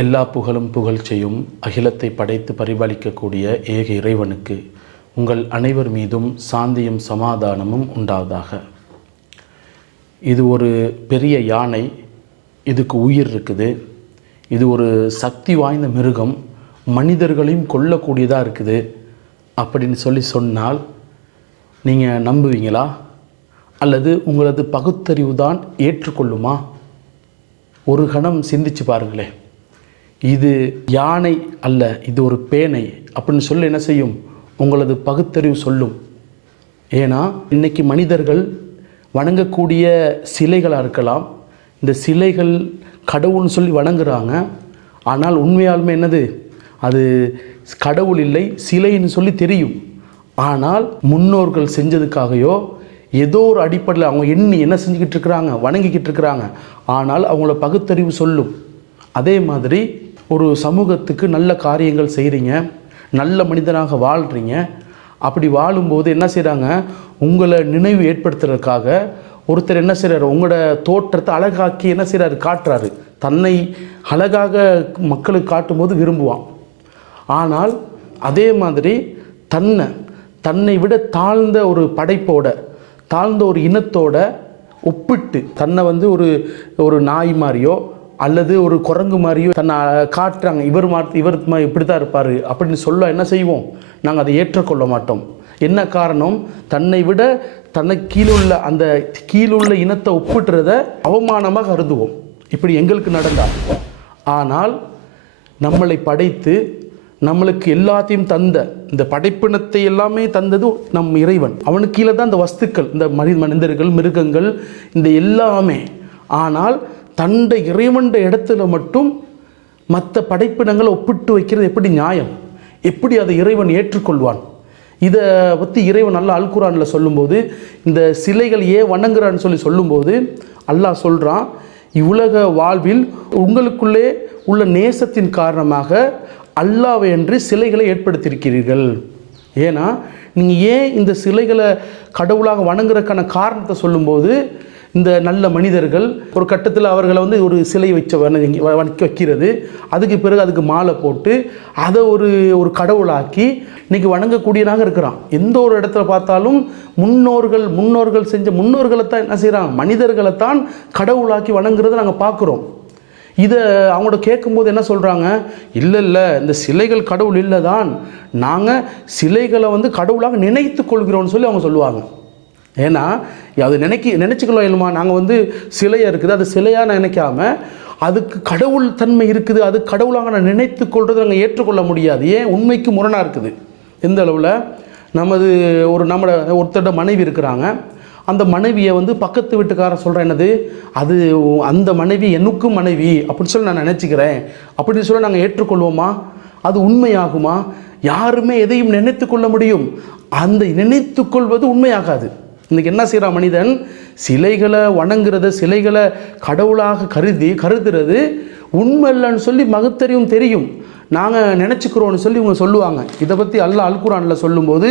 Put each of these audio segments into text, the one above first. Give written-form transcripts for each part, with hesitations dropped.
எல்லா புகழும் புகழ்ச்சியும் அகிலத்தை படைத்து பரிபாலிக்கக்கூடிய ஏக இறைவனுக்கு உங்கள் அனைவர் மீதும் சாந்தியும் சமாதானமும் உண்டாவதாக. இது ஒரு பெரிய யானை, இதுக்கு உயிர் இருக்குது. இது ஒரு சக்தி வாய்ந்த மிருகம், மனிதர்களையும் கொல்லக்கூடியதாக இருக்குது அப்படின்னு சொன்னால் நீங்கள் நம்புவீங்களா? அல்லது உங்களது பகுத்தறிவு தான் ஏற்றுக்கொள்ளுமா? ஒரு கணம் சிந்திச்சு பாருங்களேன். இது யானை அல்ல, இது ஒரு பேனை அப்படின்னு சொல்லி என்ன செய்யும்? உங்களது பகுத்தறிவு சொல்லும். ஏன்னா இன்றைக்கி மனிதர்கள் வணங்கக்கூடிய சிலைகளாக இருக்கலாம். இந்த சிலைகள் கடவுள்னு சொல்லி வணங்குறாங்க. ஆனால் உண்மையாலுமே என்னது? அது கடவுள் இல்லை, சிலைன்னு சொல்லி தெரியும். ஆனால் முன்னோர்கள் செஞ்சதுக்காகையோ ஏதோ ஒரு அடிப்படையில் அவங்க என்ன செஞ்சுக்கிட்டு இருக்கிறாங்க? வணங்கிக்கிட்டு இருக்கிறாங்க. ஆனால் அவங்கள பகுத்தறிவு சொல்லும். அதே மாதிரி ஒரு சமூகத்துக்கு நல்ல காரியங்கள் செய்கிறீங்க, நல்ல மனிதனாக வாழ்கிறீங்க. அப்படி வாழும்போது என்ன செய்கிறாங்க? உங்களை நினைவு ஏற்படுத்துறதுக்காக ஒருத்தர் என்ன செய்கிறாரு? உங்களோட தோற்றத்தை அழகாக்கி என்ன செய்கிறாரு? காட்டுறாரு. தன்னை அழகாக மக்களுக்கு காட்டும்போது விரும்புவான். ஆனால் அதே மாதிரி தன்னை விட தாழ்ந்த ஒரு படைப்போட, தாழ்ந்த ஒரு இனத்தோட ஒப்பிட்டு தன்னை ஒரு நாய் மாதிரியோ அல்லது ஒரு குரங்கு மாதிரியோ தன்னை காட்டுறாங்க. இவர் இப்படி தான் இருப்பார் அப்படின்னு சொல்ல என்ன செய்வோம்? நாங்கள் அதை ஏற்றுக்கொள்ள மாட்டோம். என்ன காரணம்? தன்னை விட அந்த கீழுள்ள இனத்தை ஒப்பிட்டுறத அவமானமாக கருதுவோம். இப்படி எங்களுக்கு நடந்தால். ஆனால் நம்மளை படைத்து நம்மளுக்கு எல்லாத்தையும் தந்த இந்த படைப்பினத்தை எல்லாமே தந்தது நம் இறைவன். அவனுக்கு கீழே தான் இந்த வஸ்துக்கள், இந்த மனிதர்கள், மிருகங்கள், இந்த எல்லாமே. ஆனால் தண்டை இறைவன்ற இடத்துல மட்டும் மற்ற படைப்பினங்களை ஒப்பிட்டு வைக்கிறது எப்படி நியாயம்? எப்படி அதை இறைவன் ஏற்றுக்கொள்வான்? இதை பற்றி இறைவன் நல்லா அல் குர்ஆனில் சொல்லும்போது, இந்த சிலைகள் ஏன் வணங்குறான்னு சொல்லும்போது அல்லாஹ் சொல்கிறான், இவ்வுலக வாழ்வில் உங்களுக்குள்ளே உள்ள நேசத்தின் காரணமாக அல்லாஹ்வை அன்றி சிலைகளை ஏற்படுத்தியிருக்கிறீர்கள். ஏன்னா நீங்கள் ஏன் இந்த சிலைகளை கடவுளாக வணங்குறதுக்கான காரணத்தை சொல்லும்போது, இந்த நல்ல மனிதர்கள் ஒரு கட்டத்தில் அவர்களை ஒரு சிலை வைக்கிறது, அதுக்கு பிறகு அதுக்கு மாலை போட்டு அதை ஒரு கடவுளாக்கி இன்றைக்கி வணங்கக்கூடியதாக இருக்கிறான். எந்த ஒரு இடத்துல பார்த்தாலும் முன்னோர்கள் செஞ்ச முன்னோர்களை தான் என்ன செய்கிறான்? மனிதர்களை தான் கடவுளாக்கி வணங்குறதை நாங்கள் பார்க்குறோம். இதை அவங்களோட கேட்கும்போது என்ன சொல்கிறாங்க? இல்லை இந்த சிலைகள் கடவுள் இல்லை தான், நாங்கள் சிலைகளை கடவுளாக நினைத்து கொள்கிறோம்னு சொல்லி அவங்க சொல்லுவாங்க. ஏன்னா அது நினச்சிக்கலாம் இல்லைமா? நாங்கள் சிலையாக இருக்குது, அது சிலையாக நினைக்காம அதுக்கு கடவுள் தன்மை இருக்குது, அது கடவுளாக நான் நினைத்து கொள்வது நாங்கள் ஏற்றுக்கொள்ள முடியாது. ஏன்? உண்மைக்கு முரணாக இருக்குது. எந்த அளவில்? நம்மளோட ஒருத்தரோட மனைவி இருக்கிறாங்க. அந்த மனைவியை பக்கத்து வீட்டுக்காரன் சொல்கிறேன், என்னது அது அந்த மனைவி எனக்கும் மனைவி அப்படின்னு சொல்லி நான் நினச்சிக்கிறேன் அப்படின்னு சொல்லி நாங்கள் ஏற்றுக்கொள்வோமா? அது உண்மையாகுமா? யாருமே எதையும் நினைத்து கொள்ள முடியும், அந்த நினைத்து கொள்வது உண்மையாகாது. இன்றைக்கி என்ன செய்கிறான் மனிதன்? சிலைகளை வணங்குறது, சிலைகளை கடவுளாக கருதுறது உண்மை இல்லைன்னு சொல்லி மகத்தறிவும் தெரியும், நாங்கள் நினச்சிக்கிறோன்னு சொல்லி இவங்க சொல்லுவாங்க. இதை பற்றி அல்லாஹ் அல் குர்ஆனில் சொல்லும்போது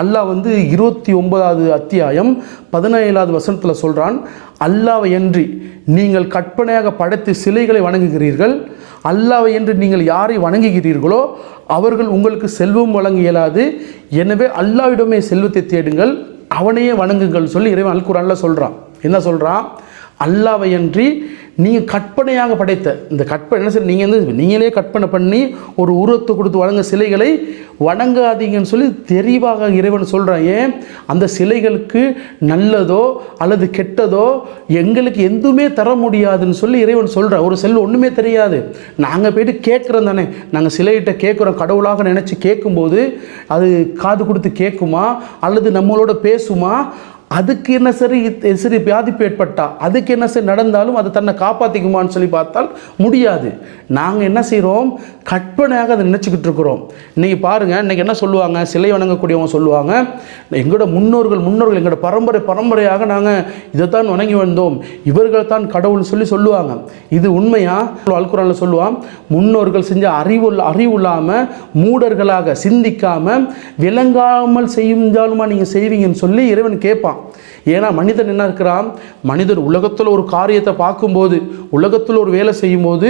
அல்லாஹ் 29வது அத்தியாயம் 17வது வசனத்தில் சொல்கிறான், அல்லாஹ்வை அன்றி நீங்கள் கற்பனையாக படைத்து சிலைகளை வணங்குகிறீர்கள். அல்லாஹ்வை அன்றி நீங்கள் யாரை வணங்குகிறீர்களோ அவர்கள் உங்களுக்கு செல்வம் வழங்க இயலாது. எனவே அல்லாஹ்விடமே செல்வத்தை தேடுங்கள், அவனையே வணங்குங்கள் சொல்லி இறைவன் அல் குர்ஆனில் சொல்கிறான். என்ன சொல்கிறான்? அல்லாஹ்வை அன்றி நீங்கள் கற்பனையாக படைத்த இந்த என்ன சரி, நீங்களே கற்பனை பண்ணி ஒரு உருவத்தை கொடுத்து வணங்க சிலைகளை வணங்காதீங்கன்னு சொல்லி தெளிவாக இறைவன் சொல்கிறான். ஏன்? அந்த சிலைகளுக்கு நல்லதோ அல்லது கெட்டதோ எங்களுக்கு எதுவுமே தர முடியாதுன்னு சொல்லி இறைவன் சொல்கிறான். ஒரு செல்வம் ஒன்றுமே தெரியாது, நாங்கள் போய்ட்டு கேட்குறோம் தானே, நாங்கள் சிலையிட்ட கேட்குறோம், கடவுளாக நினச்சி கேட்கும்போது அது காது கொடுத்து கேட்குமா அல்லது நம்மளோட பேசுமா? அதுக்கு என்ன சரி பாதிப்பு ஏற்பட்டா அதுக்கு என்ன சரி நடந்தாலும் அதை தன்னை காப்பாற்றிக்குமான்னு சொல்லி பார்த்தால் முடியாது. நாங்கள் என்ன செய்கிறோம்? கற்பனையாக அதை நினச்சிக்கிட்டு இருக்கிறோம். இன்றைக்கி பாருங்கள், இன்றைக்கி என்ன சொல்லுவாங்க? சிலை வணங்கக்கூடியவங்க சொல்லுவாங்க, எங்களோட முன்னோர்கள் எங்களோட பரம்பரையாக நாங்கள் இதைத்தான் வணங்கி வந்தோம், இவர்கள் தான் கடவுள்னு சொல்லுவாங்க. இது உண்மையா? அல் குர்ஆனில் சொல்லுவான், முன்னோர்கள் செஞ்ச அறிவுள்ளாமல் மூடர்களாக சிந்திக்காமல் விளங்காமல் செய்யுஞ்சாலுமா நீங்கள் செய்வீங்கன்னு சொல்லி இறைவன் கேட்பான். ஏன்னா மனிதன் என்ன இருக்கிறான், மனிதன் உலகத்தில் ஒரு காரியத்தை பார்க்கும்போது, உலகத்தில் ஒரு வேலை செய்யும்போது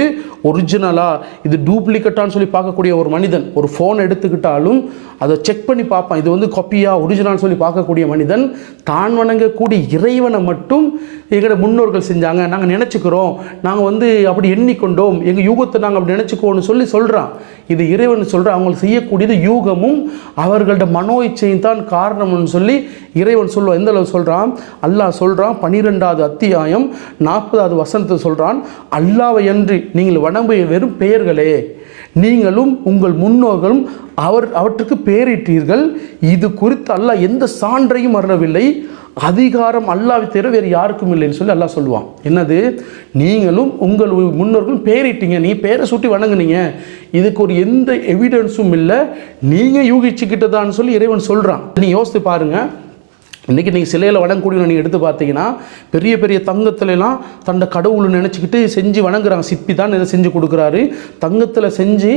ஒரிஜினலாக இது டூப்ளிகேட்டான்னு சொல்லி பார்க்கக்கூடிய ஒரு மனிதன், ஒரு ஃபோன் எடுத்துக்கிட்டாலும் அதை செக் பண்ணி பார்ப்பான், இது வந்து காப்பியா ஒரிஜினல்னு சொல்லி பார்க்கக்கூடிய மனிதன் தான் வணங்கக்கூடிய இறைவனை மட்டும் எங்களோட முன்னோர்கள் செஞ்சாங்க, நாங்கள் நினச்சிக்கிறோம், நாங்கள் வந்து அப்படி எண்ணிக்கொண்டோம், எங்கள் யூகத்தை நாங்கள் அப்படி நினச்சிக்கோன்னு சொல்கிறான். இது இறைவன் சொல்கிற அவங்களுக்கு செய்யக்கூடியது யூகமும் அவர்களோட மனோ இச்சையும் தான் காரணம்னு சொல்லி இறைவன் சொல்லுவான். எந்த அளவு சொல்கிறான், அல்லாஹ் சொல்கிறான் 12வது அத்தியாயம் 40வது வசனத்தை சொல்கிறான், அல்லாஹ்வை அன்றி நீங்கள் வணங்கிய வெறும் பெயர்களே, நீங்களும் உங்கள் முன்னோர்களும் அவற்றுக்கு பெயரிட்டீர்கள், இது குறித்து அல்லாஹ் எந்த சான்றையும் அருளவில்லை, அதிகாரம் அல்லாஹ்வை தவிர வேறு யாருக்கும் இல்லைன்னு சொல்லி அல்லாஹ் சொல்லுவான். என்னது, நீங்களும் உங்கள் முன்னோர்களும் பெயரிட்டீங்க, நீ பெயரை சுட்டி வணங்குனீங்க, இதுக்கு ஒரு எந்த எவிடன்ஸும் இல்லை, நீங்கள் யூகிச்சுக்கிட்டதான்னு சொல்லி இறைவன் சொல்கிறான். நீ யோசித்து பாருங்கள். இன்றைக்கி நீங்கள் சிலையில் வணங்கக்கூடிய நீங்கள் எடுத்து பார்த்தீங்கன்னா பெரிய பெரிய தங்கத்துலலாம் தன்னை கடவுள் நினச்சிக்கிட்டு செஞ்சு வணங்குறாங்க. சிற்பி தான் இதை செஞ்சு கொடுக்குறாரு. தங்கத்தில் செஞ்சு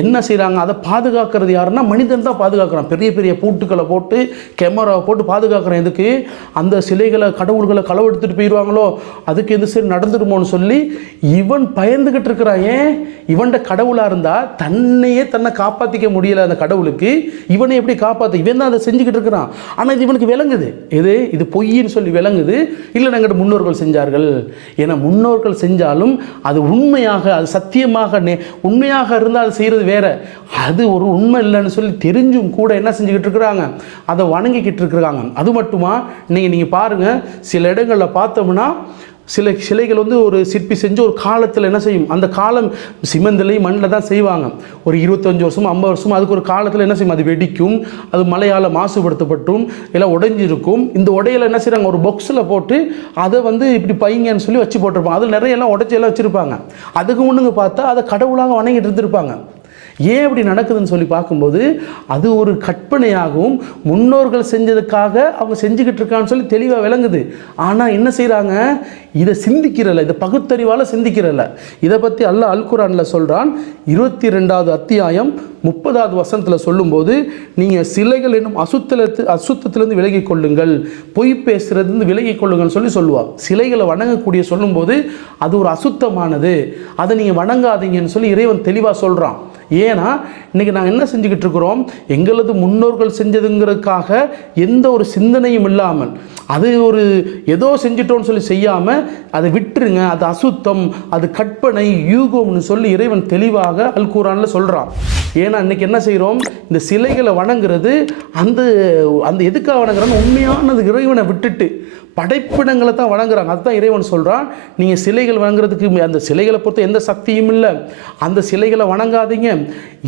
என்ன செய்கிறாங்க, அதை பாதுகாக்கிறது யாருன்னா மனிதன் தான் பாதுகாக்கிறான். பெரிய பெரிய பூட்டுக்களை போட்டு கேமராவை போட்டு பாதுகாக்கிறான். எதுக்கு, அந்த சிலைகளை கடவுள்களை களவெடுத்துட்டு போயிடுவாங்களோ, அதுக்கு எது சரி நடந்துடுமோன்னு சொல்லி இவன் பயந்துக்கிட்டு இருக்கிறான். ஏன், இவன்ட கடவுளாக இருந்தால் தன்னை காப்பாற்றிக்க முடியலை அந்த கடவுளுக்கு, இவனை எப்படி காப்பாற்ற, இவன் தான் அதை செஞ்சுக்கிட்டு இருக்கிறான். ஆனால் இது இவனுக்கு விளங்குது, இது பொய்ன்னு சொல்லி விளங்குது. இல்லை நாங்கள் முன்னோர்கள் செஞ்சார்கள். ஏன்னா முன்னோர்கள் செஞ்சாலும் அது உண்மையாக, அது சத்தியமாக உண்மையாக இருந்தால் அது செய்கிறது வேற, அது ஒரு உண்மை இல்லைன்னு சொல்லி தெரிஞ்சும் கூட என்ன செஞ்சுக்கிட்டு இருக்கிறாங்க, அதை வணங்கிக்கிட்டு இருக்கிறாங்க. அது மட்டுமா, நீங்கள் பாருங்கள், சில இடங்களில் பார்த்தோம்னா சில சிலைகள் வந்து ஒரு சிற்பி செஞ்சு ஒரு காலத்தில் என்ன செய்யும், அந்த காலம் சிமெண்ட்லையும் மண்ணில் தான் செய்வாங்க. ஒரு 25 வருஷம் 50 வருஷம் அதுக்கு ஒரு காலத்தில் என்ன செய்யும், அது வெடிக்கும், அது மழையால் மாசுபடுத்தப்பட்டும் எல்லாம் உடைஞ்சிருக்கும். இந்த உடையில என்ன செய்கிறாங்க, ஒரு பாக்ஸில் போட்டு அதை வந்து இப்படி பைங்கன்னு சொல்லி வச்சு போட்டிருப்பாங்க. அதில் நிறைய எல்லாம் உடைச்செல்லாம் வச்சுருப்பாங்க. அதுக்கு முன்னுங்க பார்த்தா அதை கடவுளாக வணங்கிட்டு இருந்திருப்பாங்க. ஏன் இப்படி நடக்குதுன்னு சொல்லி பார்க்கும்போது அது ஒரு கற்பனையாகவும் முன்னோர்கள் செஞ்சதுக்காக அவங்க செஞ்சுக்கிட்டு இருக்கான்னு சொல்லி தெளிவாக விளங்குது. ஆனால் என்ன செய்கிறாங்க, இதை சிந்திக்கிறல, இதை பகுத்தறிவால் சிந்திக்கிறல. இதை பற்றி அல்லாஹ் அல் குர்ஆனில் சொல்கிறான். 22வது அத்தியாயம் 30வது வசனத்தில் சொல்லும்போது, நீங்கள் சிலைகள் என்னும் அசுத்தத்திலிருந்து விலகி கொள்ளுங்கள், பொய் பேசுறதுலேருந்து விலகி கொள்ளுங்கள்னு சொல்லுவாள். சிலைகளை வணங்கக்கூடிய சொல்லும்போது அது ஒரு அசுத்தமானது, அதை நீங்கள் வணங்காதீங்கன்னு சொல்லி இறைவன் தெளிவாக சொல்கிறான். ஏன்னா இன்றைக்கி நாங்கள் என்ன செஞ்சுக்கிட்டு இருக்கிறோம், எங்களது முன்னோர்கள் செஞ்சதுங்கிறதுக்காக எந்த ஒரு சிந்தனையும் இல்லாமல் அது ஒரு ஏதோ செஞ்சிட்டோன்னு சொல்லி செய்யாமல் அதை விட்டுருங்க, அது அசுத்தம், அது கற்பனை, யூகம்னு சொல்லி இறைவன் தெளிவாக அல் குர்ஆனில் சொல்கிறான். ஏன்னா இன்றைக்கி என்ன செய்கிறோம், இந்த சிலைகளை வணங்குறது அந்த எதுக்காக வணங்குறான்னு உண்மையானது இறைவனை விட்டுட்டு படைப்பிடங்களை தான் வணங்குறாங்க. அதுதான் இறைவன் சொல்கிறான், நீங்கள் சிலைகள் வணங்குறதுக்கு அந்த சிலைகளை பொறுத்த எந்த சக்தியும் இல்லை, அந்த சிலைகளை வணங்காதீங்க.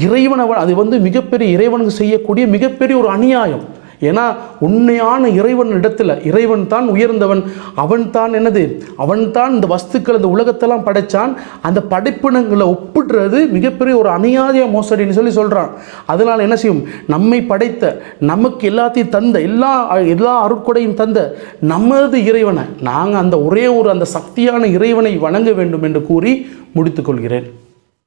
இறைவனை அது வந்து மிகப்பெரிய இறைவனுக்கு செய்யக்கூடிய மிகப்பெரிய ஒரு அநியாயம். ஏன்னா உண்மையான இறைவன் இடத்துல இறைவன் தான் உயர்ந்தவன், அவன் தான் என்னது, அவன் தான் இந்த வஸ்துக்கள் இந்த உலகத்தெல்லாம் படைத்தான். அந்த படைப்பினங்களை ஒப்பிடுறது மிகப்பெரிய ஒரு அநியாய மோசடின்னு சொல்கிறான். அதனால் என்ன செய்யும், நம்மை படைத்த, நமக்கு எல்லாத்தையும் தந்த, எல்லா அருட்கொடையும் தந்த நமது இறைவனை நாங்கள் அந்த ஒரே ஒரு அந்த சக்தியான இறைவனை வணங்க வேண்டும் என்று கூறி முடித்துக்கொள்கிறேன்.